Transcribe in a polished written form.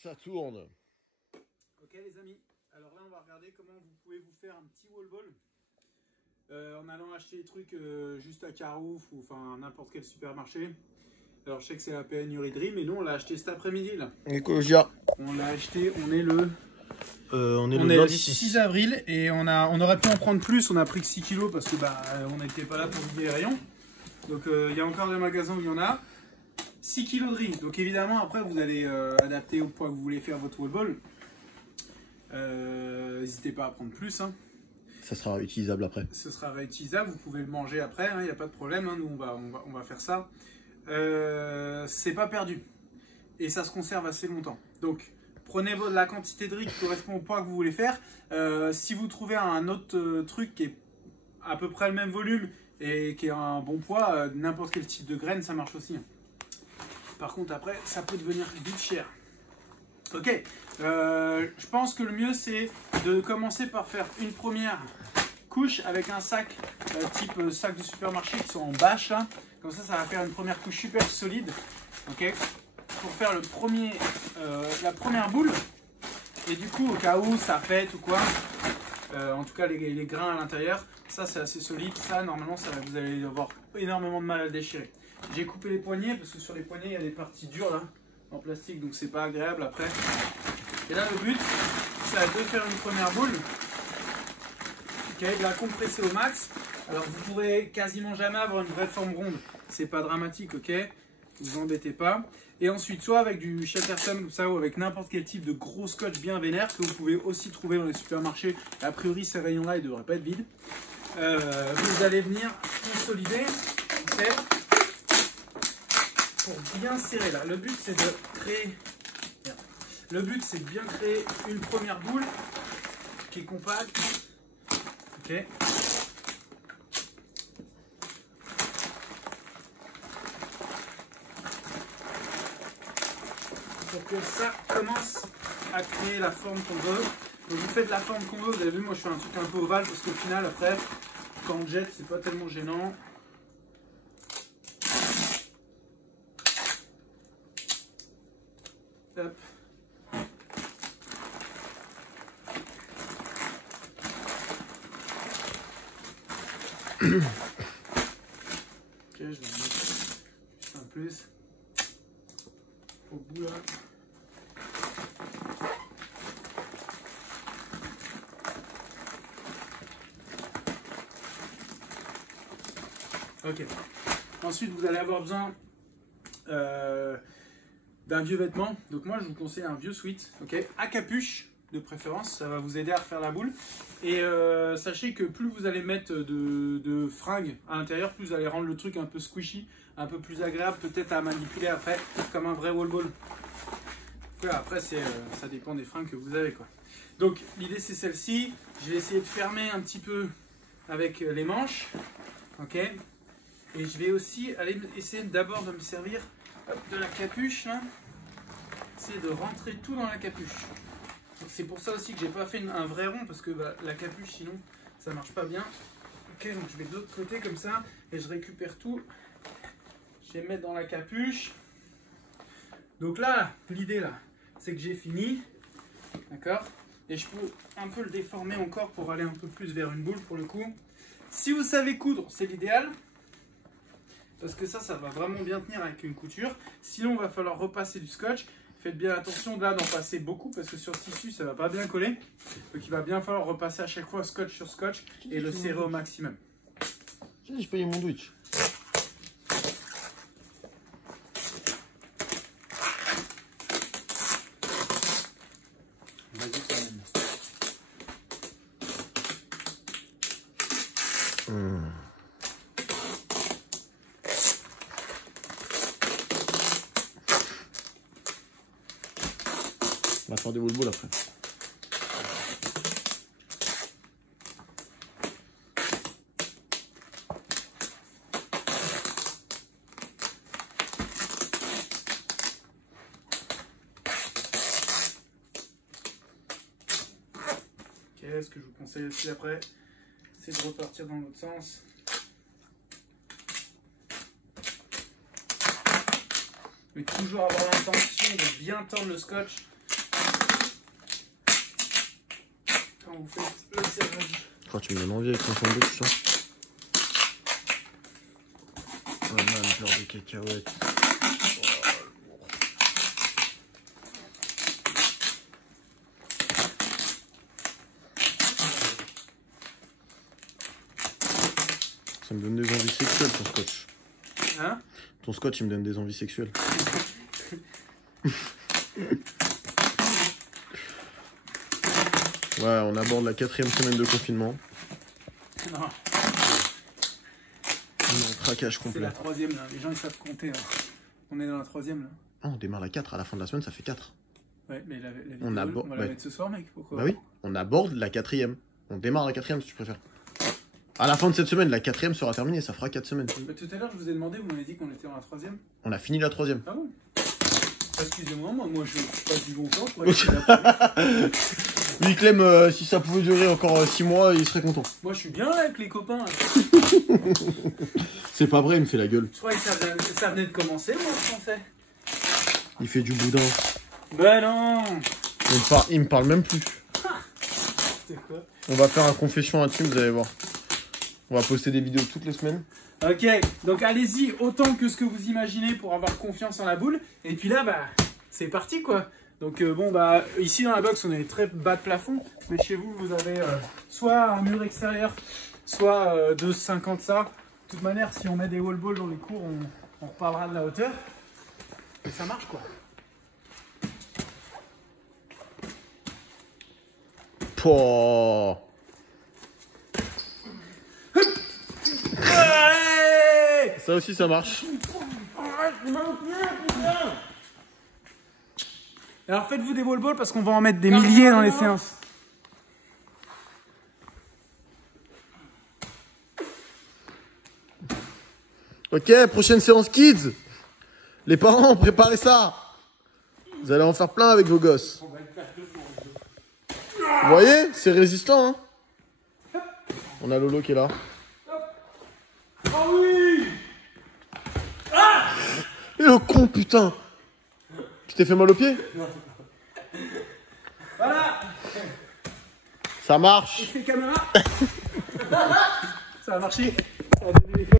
Ça tourne. Ok les amis, alors là on va regarder comment vous pouvez vous faire un petit wall ball en allant acheter des trucs juste à Carouf ou enfin n'importe quel supermarché. Alors je sais que c'est la pénurie, mais nous on l'a acheté cet après-midi là. Ecologia. On l'a acheté, on est le lundi 6 avril et on aurait pu en prendre plus, on a pris que 6 kilos parce que on n'était pas là pour vider les rayons. Donc il y a encore des magasins où il y en a. 6 kilos de riz, donc évidemment après vous allez adapter au poids que vous voulez faire votre wall ball. N'hésitez pas à prendre plus. Hein. Ça sera réutilisable après. Ce sera réutilisable, vous pouvez le manger après, il n'y a pas de problème, hein. Nous on va faire ça. C'est pas perdu et ça se conserve assez longtemps. Donc prenez la quantité de riz qui correspond au poids que vous voulez faire. Si vous trouvez un autre truc qui est à peu près le même volume et qui est un bon poids, n'importe quel type de graines ça marche aussi. Hein. Par contre après ça peut devenir vite cher. Ok, je pense que le mieux c'est de commencer par faire une première couche avec un sac type sac de supermarché qui sont en bâche là. Comme ça va faire une première couche super solide. Ok, pour faire la première boule. Et du coup au cas où ça pète ou quoi, en tout cas les grains à l'intérieur, ça c'est assez solide. Ça normalement vous allez avoir énormément de mal à le déchirer. J'ai coupé les poignets parce que sur les poignets il y a des parties dures là en plastique, donc c'est pas agréable après. Et là le but c'est de faire une première boule, de la compresser au max. Alors vous pourrez quasiment jamais avoir une vraie forme ronde, c'est pas dramatique, ok, vous embêtez pas. Et ensuite soit avec du Chatterton comme ça ou avec n'importe quel type de gros scotch bien vénère que vous pouvez aussi trouver dans les supermarchés. A priori ces rayons là ils devraient pas être vides. Vous allez venir consolider, okay, pour bien serrer là. Le but c'est de créer, bien créer une première boule qui est compacte, ok. Pour que ça commence à créer la forme qu'on veut. Donc vous faites la forme qu'on veut. Vous avez vu, moi je fais un truc un peu ovale parce qu'au final après, quand on jette, c'est pas tellement gênant. Hop. Ok, je vais en mettre juste un plus au bout là. Ok. Ensuite, vous allez avoir besoin d'un vieux vêtement. Donc moi, je vous conseille un vieux sweat, ok, à capuche de préférence. Ça va vous aider à refaire la boule. Et sachez que plus vous allez mettre de fringues à l'intérieur, plus vous allez rendre le truc un peu squishy, un peu plus agréable peut-être à manipuler après, comme un vrai wall ball. Ouais, après, ça dépend des fringues que vous avez, quoi. Donc l'idée c'est celle-ci. Je vais essayer de fermer un petit peu avec les manches, ok. Et je vais aussi essayer d'abord de me servir de la capuche, là. C'est de rentrer tout dans la capuche. C'est pour ça aussi que j'ai pas fait un vrai rond parce que la capuche sinon ça marche pas bien. Ok, donc je vais de l'autre côté comme ça et je récupère tout. Je vais mettre dans la capuche. Donc là, l'idée là, c'est que j'ai fini, d'accord. Et je peux un peu le déformer encore pour aller un peu plus vers une boule pour le coup. Si vous savez coudre, c'est l'idéal. Parce que ça va vraiment bien tenir avec une couture. Sinon, il va falloir repasser du scotch. Faites bien attention là d'en passer beaucoup parce que sur le tissu, ça va pas bien coller. Donc, il va bien falloir repasser à chaque fois scotch sur scotch et le serrer au maximum. J'ai payé mon Twitch. Vas-y quand même. On va faire des wall-balls après. Ok, ce que je vous conseille aussi après, c'est de repartir dans l'autre sens. Mais toujours avoir l'intention de bien tendre le scotch quand vous faites le serrage. Oh, tu me donnes envie avec ton sandwich, ça. Oh man, genre de cacahuètes. Ça me donne des envies sexuelles, ton scotch. Hein? Ton scotch, il me donne des envies sexuelles. Ouais, on aborde la 4e semaine de confinement. Non. On est en craquage C'est complet. la 3e là, les gens ils savent compter. Hein. On est dans la 3e là. Ah, on démarre la 4, à la fin de la semaine, ça fait 4. Ouais, mais la vidéo, On on aborde- va la ouais. mettre ce soir, mec. Pourquoi? Bah oui, on aborde la 4e. On démarre la 4e, si tu préfères. À la fin de cette semaine, la 4e sera terminée, ça fera 4 semaines. Bah, tout à l'heure, je vous ai demandé, vous m'avez dit qu'on était dans la 3e. On a fini la 3e. Ah bon? Excusez-moi, moi je passe du bon temps. Je croyais que c'était la première. Lui, Clem, si ça pouvait durer encore 6 mois, il serait content. Moi je suis bien là avec les copains. C'est pas vrai, il me fait la gueule. Je croyais que ça venait de commencer, moi, le français. Il fait du boudin. Bah non! Il me parle même plus. C'est quoi? On va faire un confession intime, vous allez voir. On va poster des vidéos toutes les semaines. Ok, donc allez-y autant que ce que vous imaginez pour avoir confiance en la boule. Et puis là, bah, c'est parti quoi. Donc bon, bah, ici dans la box, on est très bas de plafond. Mais chez vous, vous avez soit un mur extérieur, soit 2,50 ça. De toute manière, si on met des wall balls dans les cours, on reparlera de la hauteur. Et ça marche quoi. Pouah. Ouais. Ça aussi, ça marche. Alors faites-vous des wall balls parce qu'on va en mettre des milliers dans les séances. Ok, prochaine séance kids. Les parents, préparez ça. Vous allez en faire plein avec vos gosses. Vous voyez, c'est résistant, hein. On a Lolo qui est là. Oh oui! Et le con, putain. Tu t'es fait mal au pied? Voilà! Ça marche. Effet caméra! Ça a marché! Ça a donné l'effet.